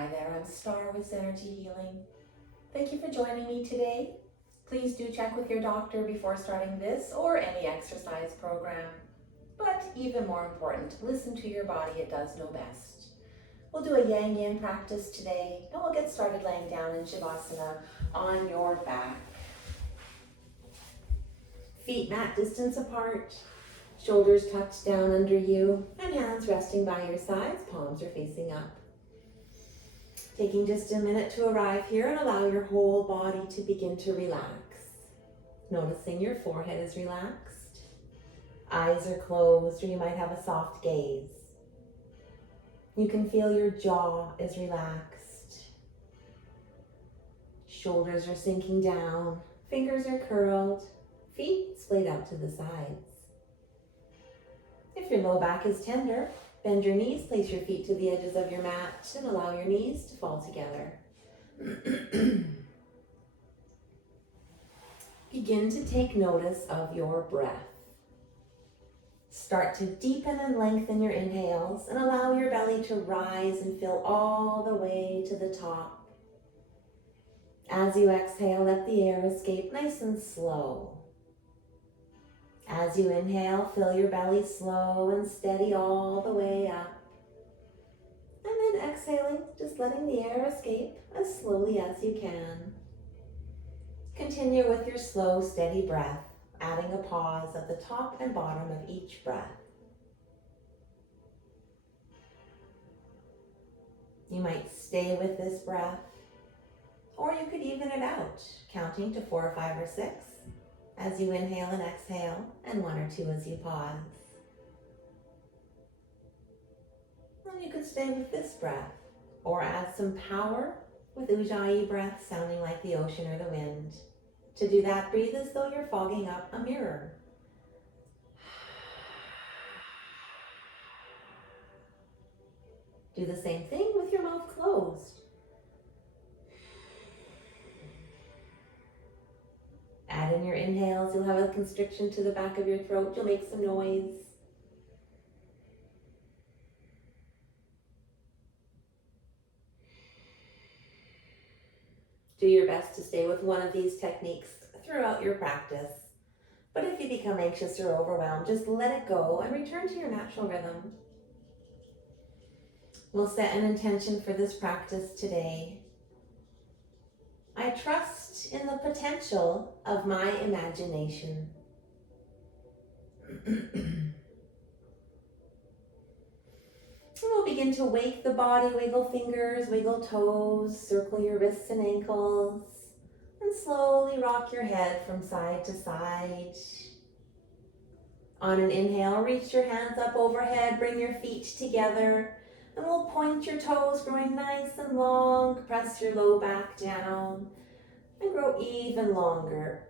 Hi there, I'm Star with Synergy Healing. Thank you for joining me today. Please do check with your doctor before starting this or any exercise program. But even more important, listen to your body, it does know best. We'll do a Yang Yin practice today, and we'll get started laying down in Shavasana on your back. Feet mat distance apart, shoulders tucked down under you, and hands resting by your sides, palms are facing up. Taking just a minute to arrive here and allow your whole body to begin to relax. Noticing your forehead is relaxed, eyes are closed, or you might have a soft gaze. You can feel your jaw is relaxed. Shoulders are sinking down, fingers are curled, feet splayed out to the sides. If your low back is tender, bend your knees, place your feet to the edges of your mat, and allow your knees to fall together. Begin to take notice of your breath. Start to deepen and lengthen your inhales and allow your belly to rise and fill all the way to the top. As you exhale, let the air escape nice and slow. As you inhale, fill your belly slow and steady all the way up. And then exhaling, just letting the air escape as slowly as you can. Continue with your slow, steady breath, adding a pause at the top and bottom of each breath. You might stay with this breath, or you could even it out, counting to 4 or 5 or 6 as you inhale and exhale, and 1 or 2 as you pause. And you could stay with this breath, or add some power with Ujjayi breath sounding like the ocean or the wind. To do that, breathe as though you're fogging up a mirror. Do the same thing with your mouth closed. Add in your inhales, you'll have a constriction to the back of your throat, you'll make some noise. Do your best to stay with one of these techniques throughout your practice. But if you become anxious or overwhelmed, just let it go and return to your natural rhythm. We'll set an intention for this practice today. I trust in the potential of my imagination. And we'll begin to wake the body, wiggle fingers, wiggle toes, circle your wrists and ankles, and slowly rock your head from side to side. On an inhale, reach your hands up overhead, bring your feet together, and we'll point your toes, growing nice and long. Press your low back down and grow even longer.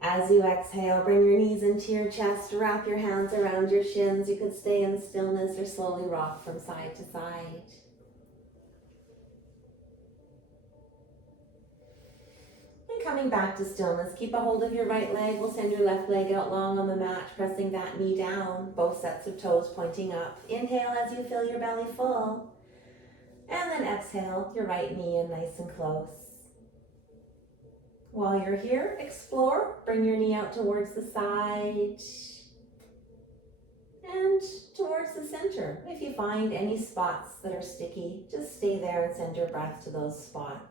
As you exhale, bring your knees into your chest, wrap your hands around your shins. You could stay in stillness or slowly rock from side to side. And coming back to stillness, keep a hold of your right leg. We'll send your left leg out long on the mat, pressing that knee down, both sets of toes pointing up. Inhale as you fill your belly full. And then exhale, your right knee in nice and close. While you're here, explore. Bring your knee out towards the side and towards the center. If you find any spots that are sticky, just stay there and send your breath to those spots.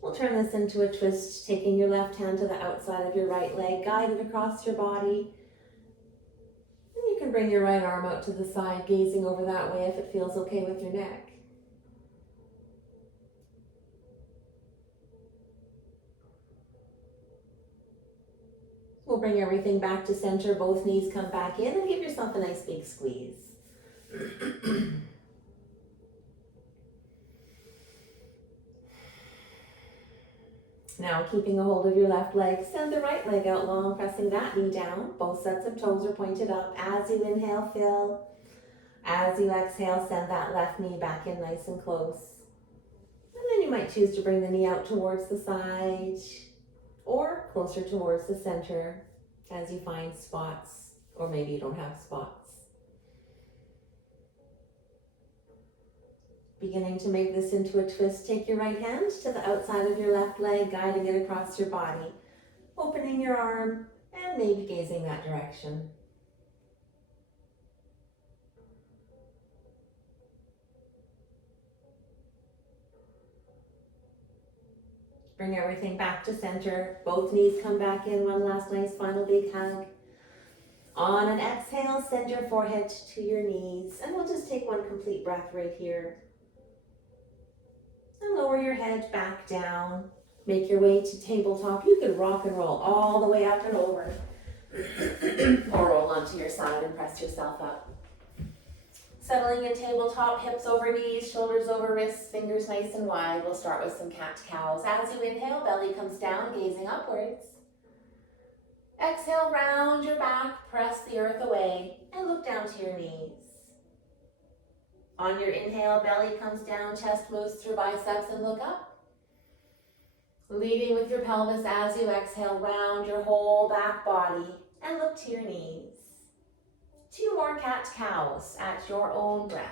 We'll turn this into a twist, taking your left hand to the outside of your right leg, guide it across your body. And you can bring your right arm out to the side, gazing over that way if it feels okay with your neck. We'll bring everything back to center, both knees come back in, and give yourself a nice big squeeze. Now, keeping a hold of your left leg, send the right leg out long, pressing that knee down. Both sets of toes are pointed up. As you inhale, fill. As you exhale, send that left knee back in nice and close. And then you might choose to bring the knee out towards the side or closer towards the center. as you find spots, or maybe you don't have spots. Beginning to make this into a twist, take your right hand to the outside of your left leg, guiding it across your body, opening your arm and maybe gazing that direction. Bring everything back to center. Both knees come back in. One last nice final big hug. On an exhale, send your forehead to your knees. And we'll just take one complete breath right here. And lower your head back down. Make your way to tabletop. You could rock and roll all the way up and over. Or roll onto your side and press yourself up. Settling in tabletop, hips over knees, shoulders over wrists, fingers nice and wide. We'll start with some cat-cows. As you inhale, belly comes down, gazing upwards. Exhale, round your back, press the earth away, and look down to your knees. On your inhale, belly comes down, chest moves through biceps, and look up. Leading with your pelvis as you exhale, round your whole back body, and look to your knees. 2 more cat-cows at your own breath.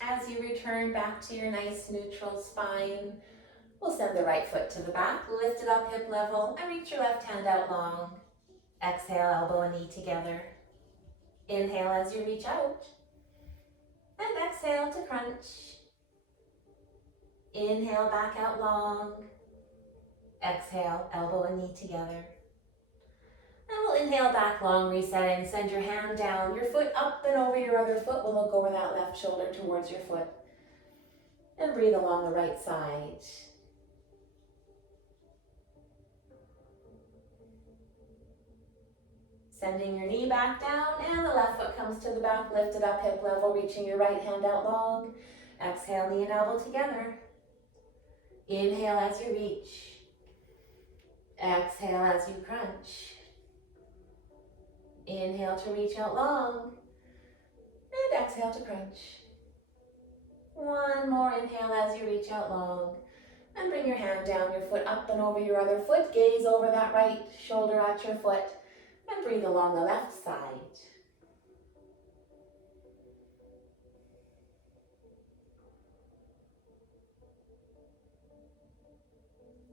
As you return back to your nice neutral spine, we'll send the right foot to the back, lift it up hip level, and reach your left hand out long. Exhale, elbow and knee together. Inhale as you reach out. And exhale to crunch. Inhale, back out long. Exhale, elbow and knee together. And we'll inhale back long, resetting. Send your hand down, your foot up and over your other foot. We'll look over that left shoulder towards your foot. And breathe along the right side. Sending your knee back down, and the left foot comes to the back, lift it up hip level, reaching your right hand out long. Exhale, knee and elbow together. Inhale as you reach. Exhale as you crunch. Inhale to reach out long. And exhale to crunch. One more inhale as you reach out long. And bring your hand down, your foot up and over your other foot. Gaze over that right shoulder at your foot. And breathe along the left side.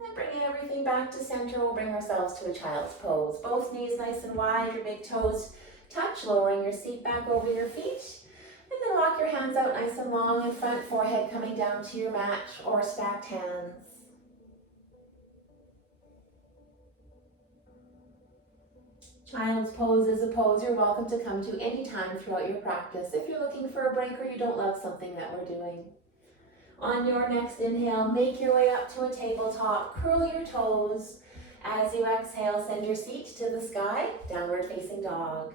And bringing everything back to center, we'll bring ourselves to a child's pose. Both knees nice and wide, your big toes touch, lowering your seat back over your feet. And then walk your hands out nice and long in front, forehead coming down to your mat or stacked hands. Child's pose is a pose you're welcome to come to any time throughout your practice if you're looking for a break or you don't love something that we're doing. On your next inhale, make your way up to a tabletop, curl your toes. As you exhale, send your seat to the sky, downward facing dog.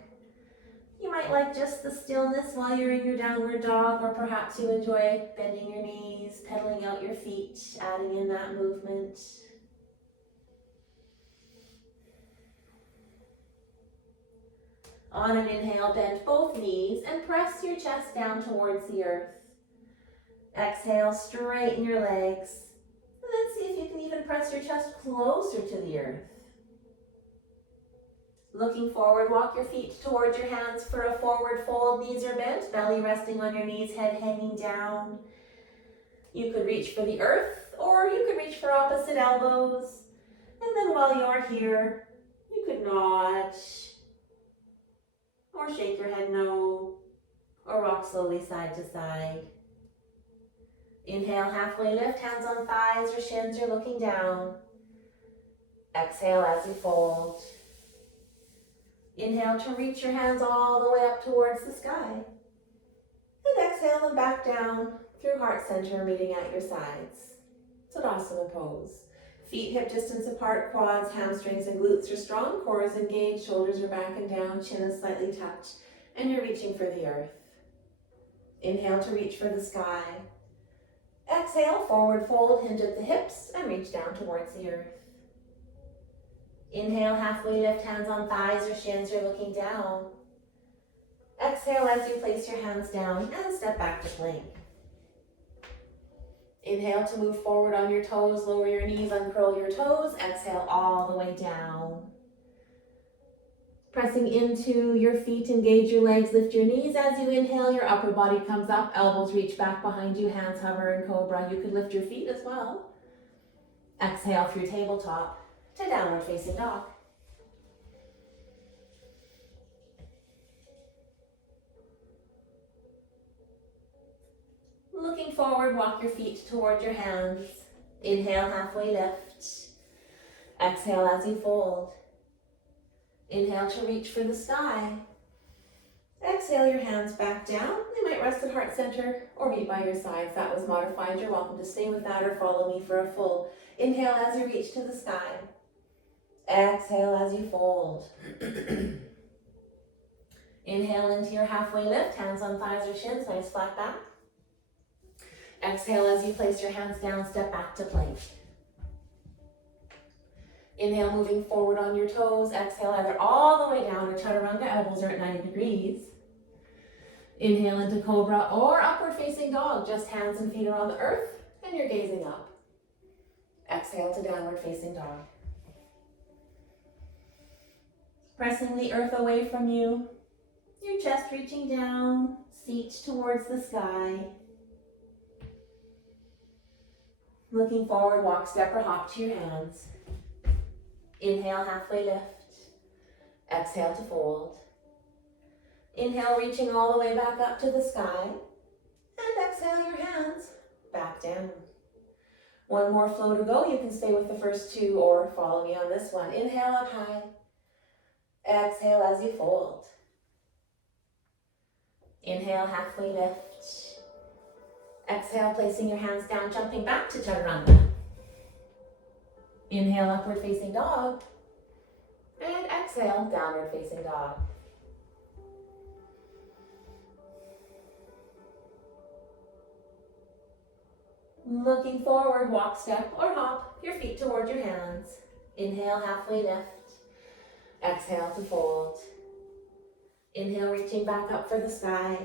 You might like just the stillness while you're in your downward dog, or perhaps you enjoy bending your knees, pedaling out your feet, adding in that movement. On an inhale, bend both knees and press your chest down towards the earth. Exhale, straighten your legs. And then see if you can even press your chest closer to the earth. Looking forward, walk your feet towards your hands for a forward fold. Knees are bent, belly resting on your knees, head hanging down. You could reach for the earth, or you could reach for opposite elbows. And then while you're here, you could nod, or shake your head no, or rock slowly side to side. Inhale, halfway lift, hands on thighs or shins, you're looking down. Exhale as you fold. Inhale to reach your hands all the way up towards the sky. And exhale them back down through heart center, meeting at your sides. Tadasana pose. Feet hip distance apart, quads, hamstrings, and glutes are strong. Core is engaged, shoulders are back and down, chin is slightly tucked, and you're reaching for the earth. Inhale to reach for the sky. Exhale, forward fold, hinge at the hips, and reach down towards the earth. Inhale, halfway lift, hands on thighs or shins, you're looking down. Exhale as you place your hands down and step back to plank. Inhale to move forward on your toes, lower your knees, uncurl your toes. Exhale all the way down. Pressing into your feet, engage your legs, lift your knees. As you inhale, your upper body comes up, elbows reach back behind you, hands hover in cobra. You could lift your feet as well. Exhale through tabletop to downward facing dog. Looking forward, walk your feet toward your hands. Inhale, halfway lift. Exhale as you fold. Inhale to reach for the sky. Exhale your hands back down. They might rest at heart center or meet by your sides. That was modified. You're welcome to stay with that or follow me for a full inhale as you reach to the sky. Exhale as you fold. Inhale into your halfway lift, hands on thighs or shins, nice flat back. Exhale as you place your hands down, step back to plank. Inhale, moving forward on your toes. Exhale, either all the way down or chaturanga, elbows are at 90 degrees. Inhale into cobra or upward facing dog. Just hands and feet are on the earth and you're gazing up. Exhale to downward facing dog. Pressing the earth away from you. Your chest reaching down, seat towards the sky. Looking forward, walk, step, or hop to your hands. Inhale, halfway lift. Exhale to fold. Inhale, reaching all the way back up to the sky. And exhale your hands back down. One more flow to go. You can stay with the first two or follow me on this one. Inhale up high. Exhale as you fold. Inhale, halfway lift. Exhale, placing your hands down, jumping back to chaturanga. Inhale, upward facing dog. And exhale, downward facing dog. Looking forward, walk, step, or hop your feet toward your hands. Inhale, halfway lift. Exhale to fold. Inhale, reaching back up for the sky.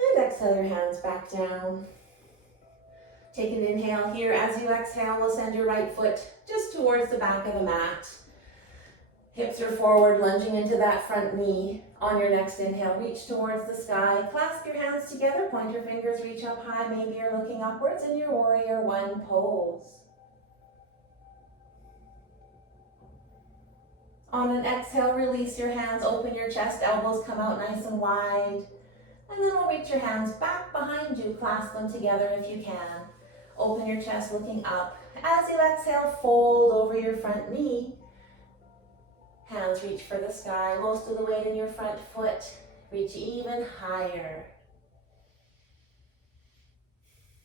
And exhale your hands back down. Take an inhale here. As you exhale, we'll send your right foot just towards the back of the mat. Hips are forward, lunging into that front knee. On your next inhale, reach towards the sky. Clasp your hands together, point your fingers, reach up high. Maybe you're looking upwards in your warrior one pose. On an exhale, release your hands, open your chest, elbows come out nice and wide. And then we'll reach your hands back behind you, clasp them together if you can. Open your chest looking up. As you exhale, fold over your front knee. Hands reach for the sky, most of the weight in your front foot. Reach even higher.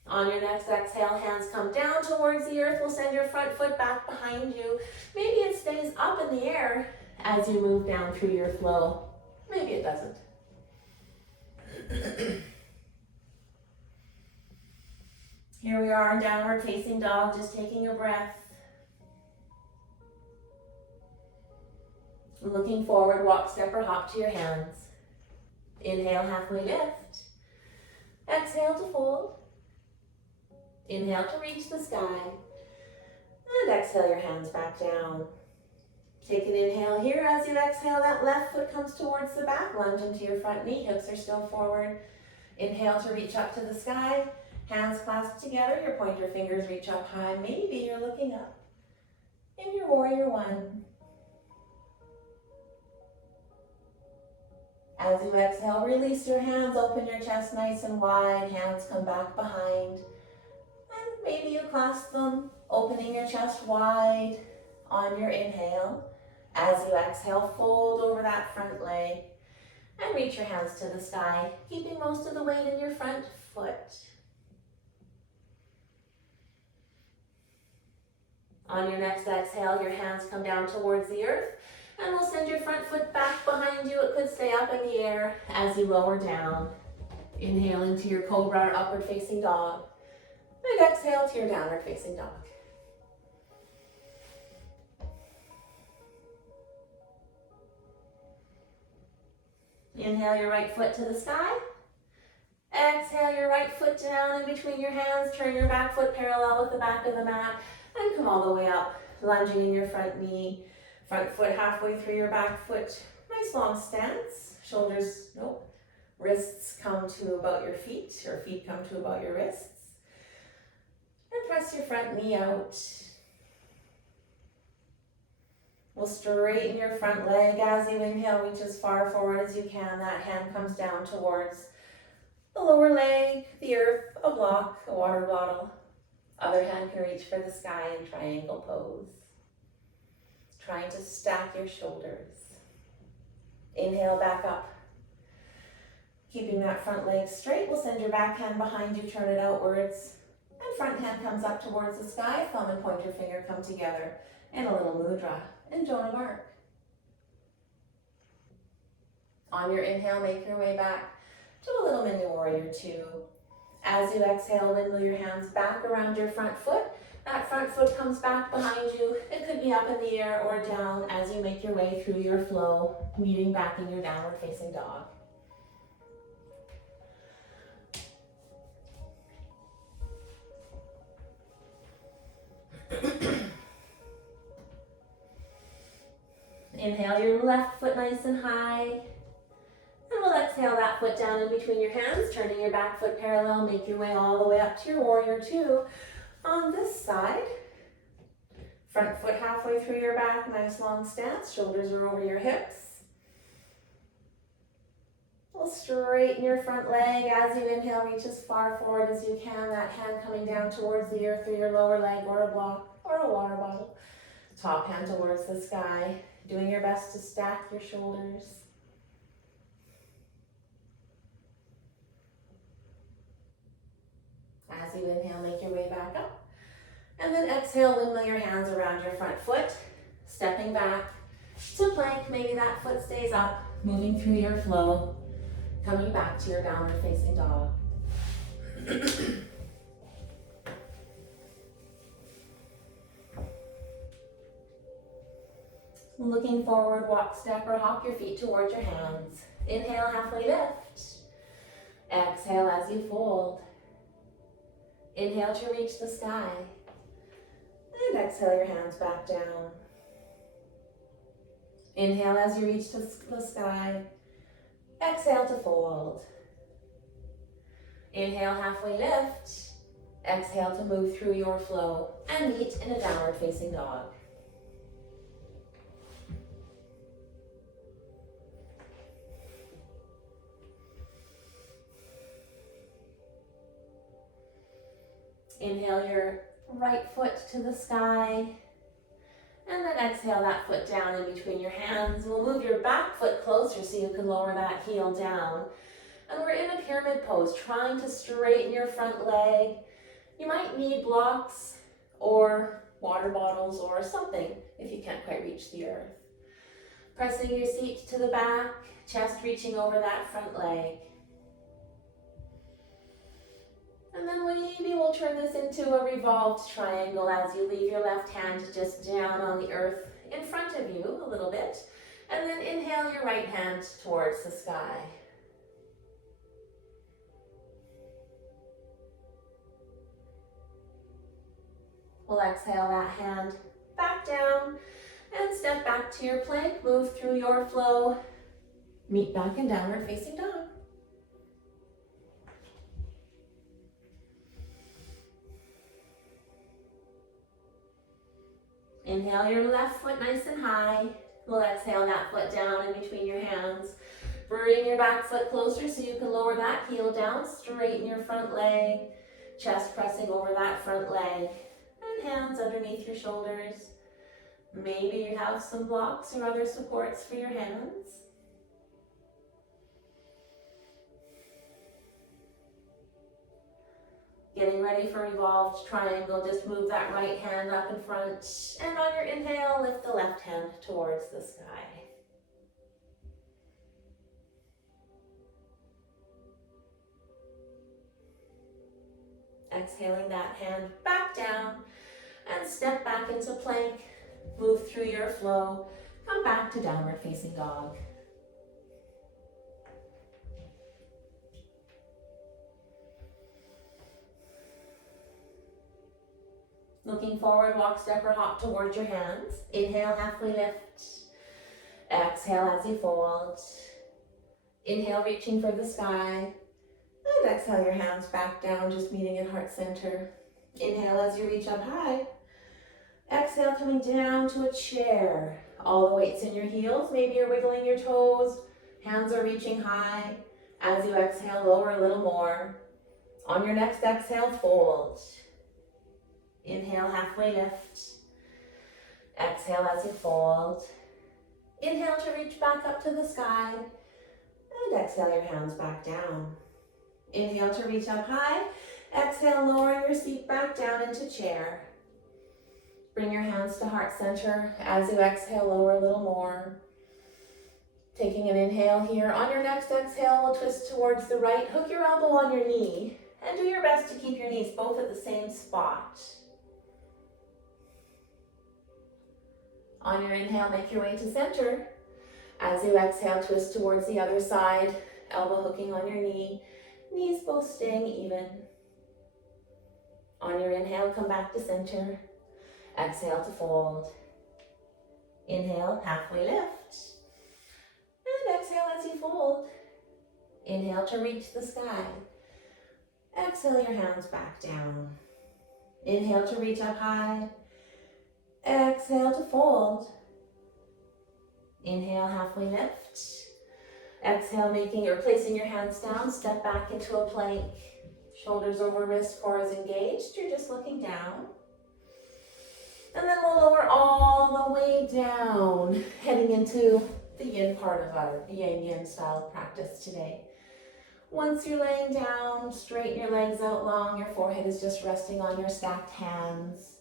On your next exhale, hands come down towards the earth. We'll send your front foot back behind you. Maybe it stays up in the air as you move down through your flow. Maybe it doesn't. Here we are in downward facing dog, just taking a breath. Looking forward, walk, step, or hop to your hands. Inhale, halfway lift. Exhale to fold. Inhale to reach the sky. And exhale your hands back down. Take an inhale here. As you exhale, that left foot comes towards the back. Lunge into your front knee. Hips are still forward. Inhale to reach up to the sky. Hands clasped together. Your pointer fingers reach up high. Maybe you're looking up in your warrior one. As you exhale, release your hands. Open your chest nice and wide. Hands come back behind. And maybe you clasp them, opening your chest wide on your inhale. As you exhale, fold over that front leg and reach your hands to the sky, keeping most of the weight in your front foot. On your next exhale, your hands come down towards the earth, and we'll send your front foot back behind you. It could stay up in the air as you lower down. Inhale into your cobra or upward facing dog. And exhale to your downward facing dog. Inhale your right foot to the sky. Exhale your right foot down in between your hands. Turn your back foot parallel with the back of the mat and come all the way up, lunging in your front knee. Front foot halfway through your back foot. Nice long stance. Shoulders, nope. Wrists come to about your feet come to about your wrists. And press your front knee out. We'll straighten your front leg as you inhale, reach as far forward as you can. That hand comes down towards the lower leg, the earth, a block, a water bottle. Other hand can reach for the sky in triangle pose. Trying to stack your shoulders. Inhale back up. Keeping that front leg straight, we'll send your back hand behind you, turn it outwards. And front hand comes up towards the sky, thumb and pointer finger come together in a little mudra in Joan of Arc. On your inhale, make your way back to a little mini warrior two. As you exhale, windmill your hands back around your front foot. That front foot comes back behind you. It could be up in the air or down as you make your way through your flow, meeting back in your downward facing dog. Inhale your left foot nice and high. And we'll exhale that foot down in between your hands, turning your back foot parallel, make your way all the way up to your warrior two. On this side, front foot halfway through your back, nice long stance, shoulders are over your hips. We'll straighten your front leg as you inhale, reach as far forward as you can, that hand coming down towards the earth or your lower leg or a block or a water bottle. Top hand towards the sky, doing your best to stack your shoulders. As you inhale, make your way back up. And then exhale, windmill your hands around your front foot, stepping back to plank. Maybe that foot stays up, moving through your flow, coming back to your downward facing dog. Looking forward, walk, step, or hop your feet towards your hands. Inhale, halfway lift. Exhale as you fold. Inhale to reach the sky. And exhale your hands back down. Inhale as you reach the sky. Exhale to fold. Inhale, halfway lift. Exhale to move through your flow and meet in a downward facing dog. Inhale your right foot to the sky, and then exhale that foot down in between your hands. We'll move your back foot closer so you can lower that heel down. And we're in a pyramid pose, trying to straighten your front leg. You might need blocks or water bottles or something if you can't quite reach the earth. Pressing your seat to the back, chest reaching over that front leg. And then maybe we'll turn this into a revolved triangle as you leave your left hand just down on the earth in front of you a little bit. And then inhale your right hand towards the sky. We'll exhale that hand back down and step back to your plank, move through your flow, meet back in downward facing dog. Inhale your left foot nice and high. We'll exhale that foot down in between your hands. Bring your back foot closer so you can lower that heel down. Straighten your front leg. Chest pressing over that front leg. And hands underneath your shoulders. Maybe you have some blocks or other supports for your hands. Getting ready for revolved triangle, just move that right hand up in front. And on your inhale, lift the left hand towards the sky. Exhaling that hand back down and step back into plank. Move through your flow. Come back to downward facing dog. Looking forward, walk, step, or hop towards your hands. Inhale, halfway lift. Exhale as you fold. Inhale, reaching for the sky. And exhale your hands back down, just meeting in heart center. Inhale as you reach up high. Exhale, coming down to a chair. All the weight's in your heels. Maybe you're wiggling your toes. Hands are reaching high. As you exhale, lower a little more. On your next exhale, fold. Inhale, halfway lift. Exhale as you fold. Inhale to reach back up to the sky. And exhale your hands back down. Inhale to reach up high. Exhale, lowering your seat back down into chair. Bring your hands to heart center. As you exhale, lower a little more. Taking an inhale here. On your next exhale, we'll twist towards the right. Hook your elbow on your knee. And do your best to keep your knees both at the same spot. On your inhale, make your way to center. As you exhale, twist towards the other side. Elbow hooking on your knee. Knees both staying even. On your inhale, come back to center. Exhale to fold. Inhale, halfway lift. And exhale as you fold. Inhale to reach the sky. Exhale your hands back down. Inhale to reach up high. Exhale to fold. Inhale, halfway lift. Exhale, placing your hands down, step back into a plank. Shoulders over wrist, core is engaged. You're just looking down. And then we'll lower all the way down, heading into the yin part of our yin style practice today. Once you're laying down, straighten your legs out long. Your forehead is just resting on your stacked hands.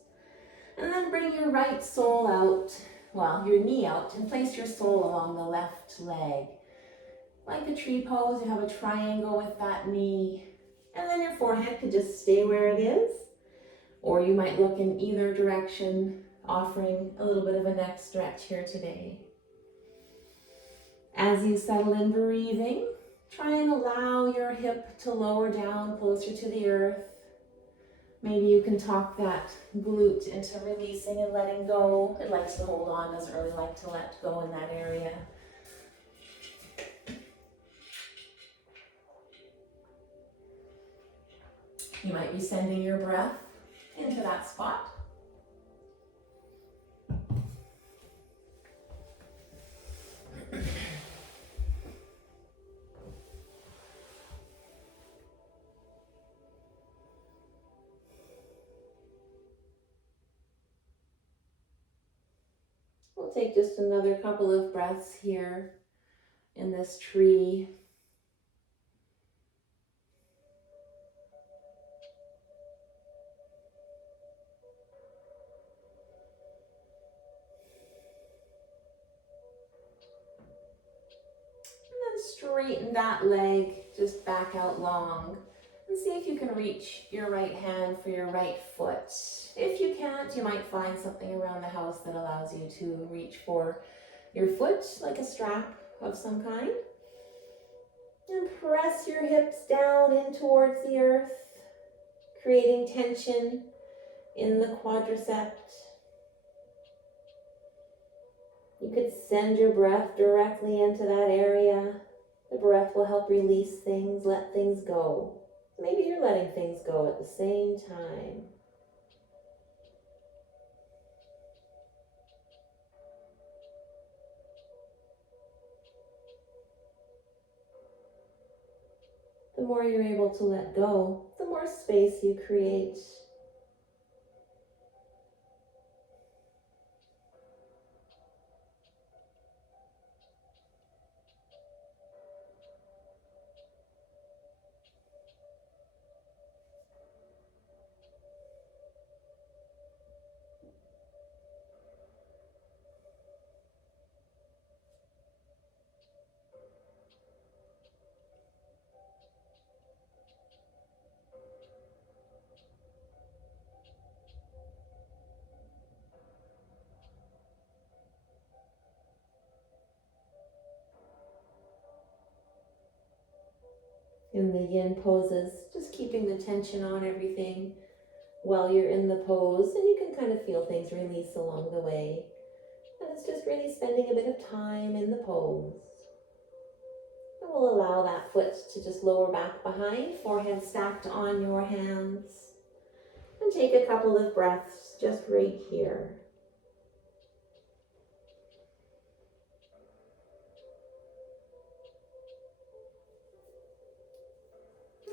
And then bring your right sole out, your knee out, and place your sole along the left leg. Like a tree pose, you have a triangle with that knee. And then your forehead could just stay where it is. Or you might look in either direction, offering a little bit of a neck stretch here today. As you settle in breathing, try and allow your hip to lower down closer to the earth. Maybe you can talk that glute into releasing and letting go. It likes to hold on, doesn't really like to let go in that area. You might be sending your breath into that spot. We'll take just another couple of breaths here in this tree. Straighten that leg just back out long and see if you can reach your right hand for your right foot. If you can't, you might find something around the house that allows you to reach for your foot, like a strap of some kind. And press your hips down in towards the earth, creating tension in the quadricep. You could send your breath directly into that area. The breath will help release things, let things go. Maybe you're letting things go at the same time. The more you're able to let go, the more space you create. In the yin poses, just keeping the tension on everything. while you're in the pose, and you can kind of feel things release along the way. And it's just really spending a bit of time in the pose. And we'll allow that foot to just lower back behind, forehead stacked on your hands. And take a couple of breaths just right here.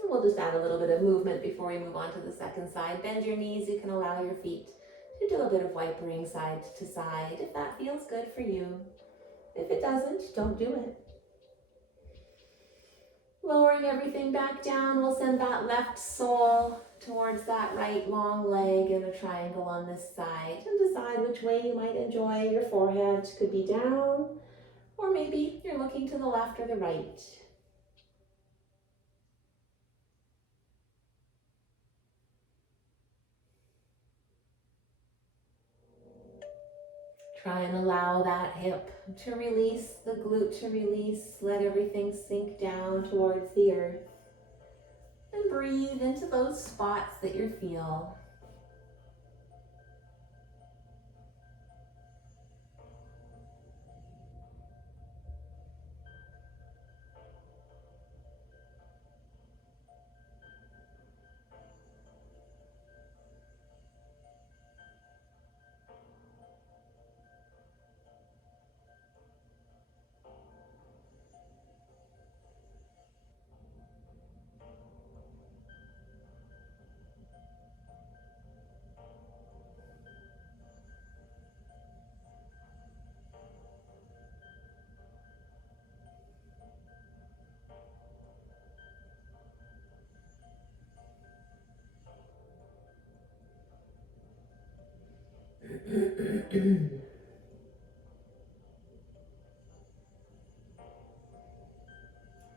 We'll just add a little bit of movement before we move on to the second side. Bend your knees. You can allow your feet to do a bit of wipering side to side if that feels good for you. If it doesn't, don't do it. Lowering everything back down, we'll send that left sole towards that right long leg in a triangle on this side, and decide which way you might enjoy. Your forehead could be down, or maybe you're looking to the left or the right. Try and allow that hip to release, the glute to release. Let everything sink down towards the earth. And breathe into those spots that you feel.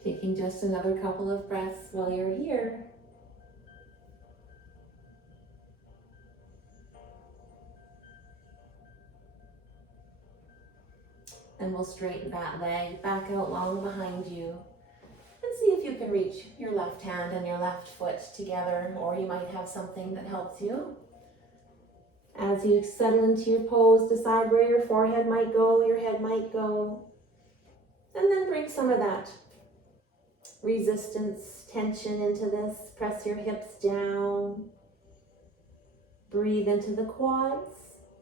Taking just another couple of breaths while you're here. And we'll straighten that leg back out long behind you. And see if you can reach your left hand and your left foot together, or you might have something that helps you. As you settle into your pose, decide where your forehead might go, your head might go. And then bring some of that resistance, tension into this. Press your hips down. Breathe into the quads.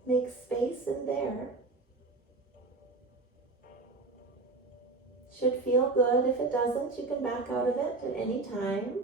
Make space in there. Should feel good. If it doesn't, you can back out of it at any time.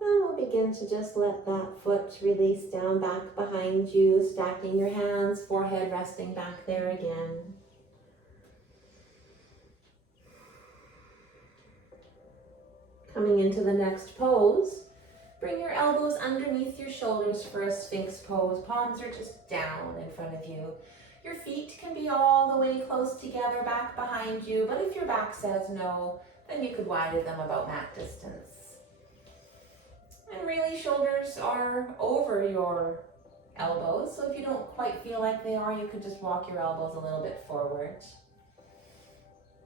And we'll begin to just let that foot release down back behind you, stacking your hands, forehead resting back there again. Coming into the next pose, bring your elbows underneath your shoulders for a Sphinx pose. Palms are just down in front of you. Your feet can be all the way close together back behind you, but if your back says no, then you could widen them about mat distance. And really, shoulders are over your elbows, so if you don't quite feel like they are, you could just walk your elbows a little bit forward.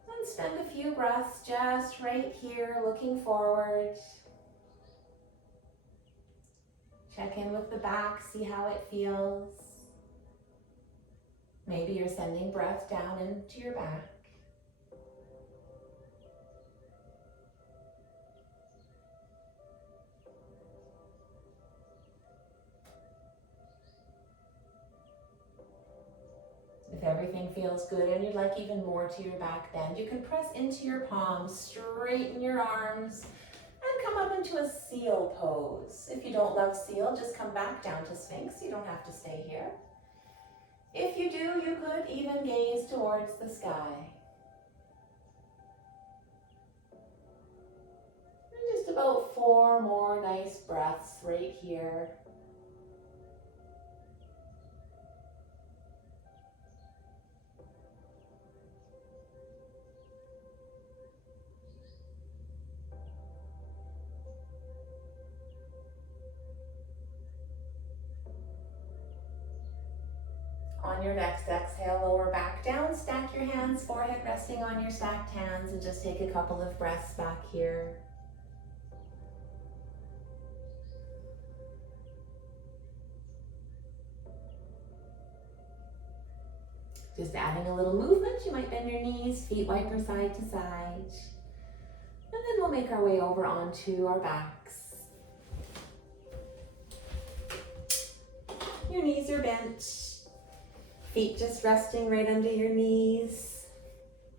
And spend a few breaths just right here, looking forward. Check in with the back, see how it feels. Maybe you're sending breath down into your back. If everything feels good and you'd like even more to your back bend, you can press into your palms, straighten your arms, up into a seal pose. If you don't love seal, just come back down to Sphinx. You don't have to stay here. If you do, you could even gaze towards the sky. And just about 4 more nice breaths right here. On your next exhale, lower back down, stack your hands, forehead resting on your stacked hands, and just take a couple of breaths back here. Just adding a little movement, you might bend your knees, feet wiper side to side. And then we'll make our way over onto our backs. Your knees are bent. Feet just resting right under your knees.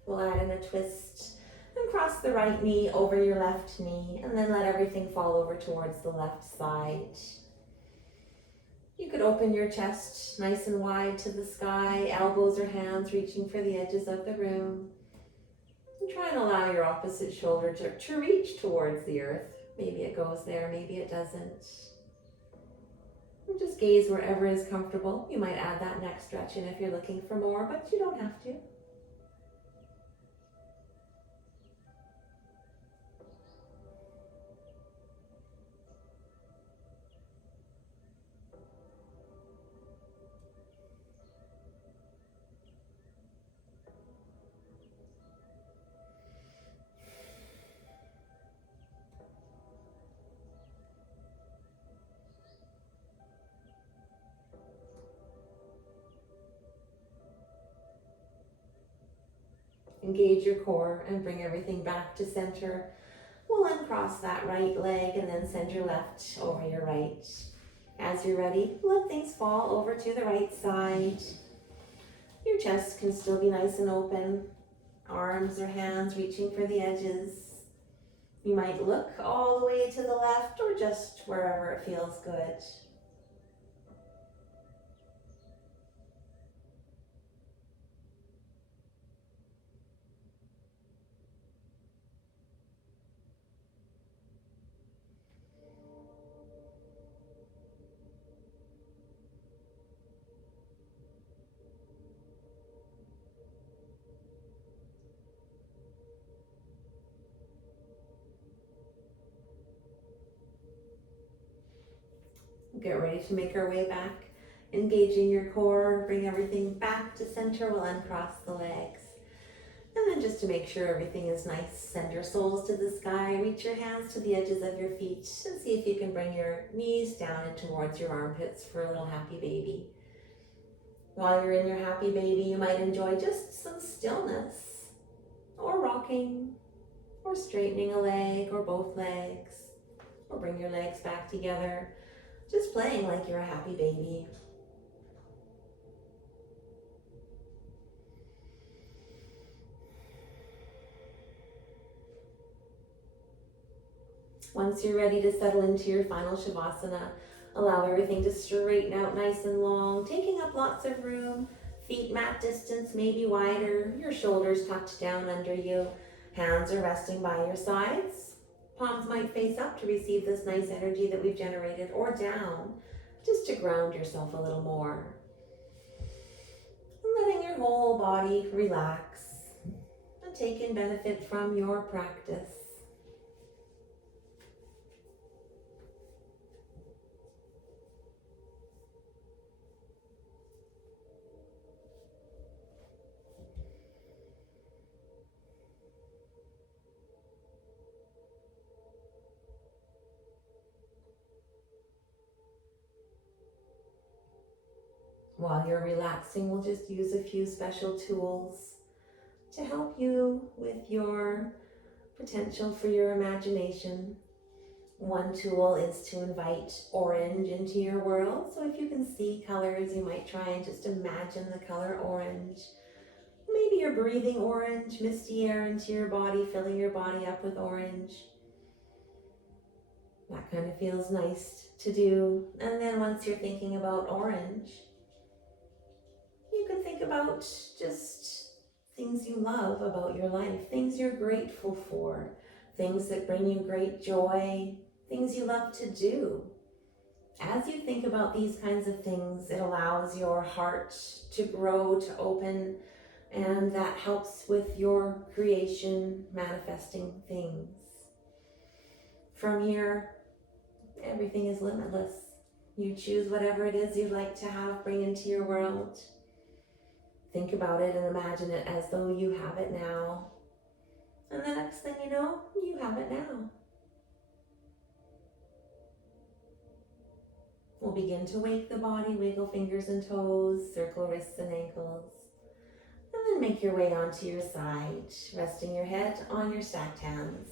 We'll add in a twist and cross the right knee over your left knee, and then let everything fall over towards the left side. You could open your chest nice and wide to the sky, elbows or hands reaching for the edges of the room. And try and allow your opposite shoulder to reach towards the earth. Maybe it goes there, maybe it doesn't. And just gaze wherever is comfortable. You might add that neck stretch in if you're looking for more, but you don't have to. Engage your core and bring everything back to center. We'll uncross that right leg and then send your left over your right. As you're ready, let things fall over to the right side. Your chest can still be nice and open. Arms or hands reaching for the edges. You might look all the way to the left or just wherever it feels good. Get ready to make our way back. Engaging your core, bring everything back to center. We'll uncross the legs. And then just to make sure everything is nice, send your soles to the sky, reach your hands to the edges of your feet, and see if you can bring your knees down and towards your armpits for a little happy baby. While you're in your happy baby, you might enjoy just some stillness, or rocking, or straightening a leg or both legs, or bring your legs back together. Just playing like you're a happy baby. Once you're ready to settle into your final Shavasana, allow everything to straighten out nice and long, taking up lots of room. Feet mat distance, maybe wider. Your shoulders tucked down under you. Hands are resting by your sides. Palms might face up to receive this nice energy that we've generated, or down, just to ground yourself a little more. And letting your whole body relax and take in benefit from your practice. While you're relaxing, we'll just use a few special tools to help you with your potential for your imagination. One tool is to invite orange into your world. So if you can see colors, you might try and just imagine the color orange. Maybe you're breathing orange, misty air into your body, filling your body up with orange. That kind of feels nice to do. And then once you're thinking about orange, you could think about just things you love about your life, things you're grateful for, things that bring you great joy, things you love to do. As you think about these kinds of things, it allows your heart to grow, to open, and that helps with your creation, manifesting things. From here, everything is limitless. You choose whatever it is you'd like to have bring into your world. Think about it and imagine it as though you have it now. And the next thing you know, you have it now. We'll begin to wake the body, wiggle fingers and toes, circle wrists and ankles. And then make your way onto your side, resting your head on your stacked hands.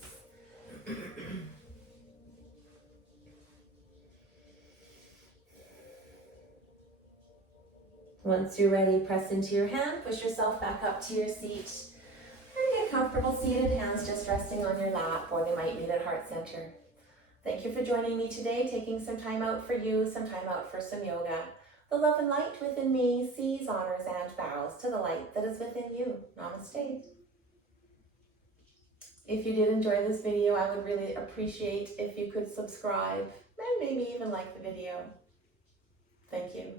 Once you're ready, press into your hand, push yourself back up to your seat, and get comfortable seated, hands just resting on your lap, or they might meet at heart center. Thank you for joining me today, taking some time out for you, some time out for some yoga. The love and light within me sees, honors, and bows to the light that is within you. Namaste. If you did enjoy this video, I would really appreciate if you could subscribe and maybe even like the video. Thank you.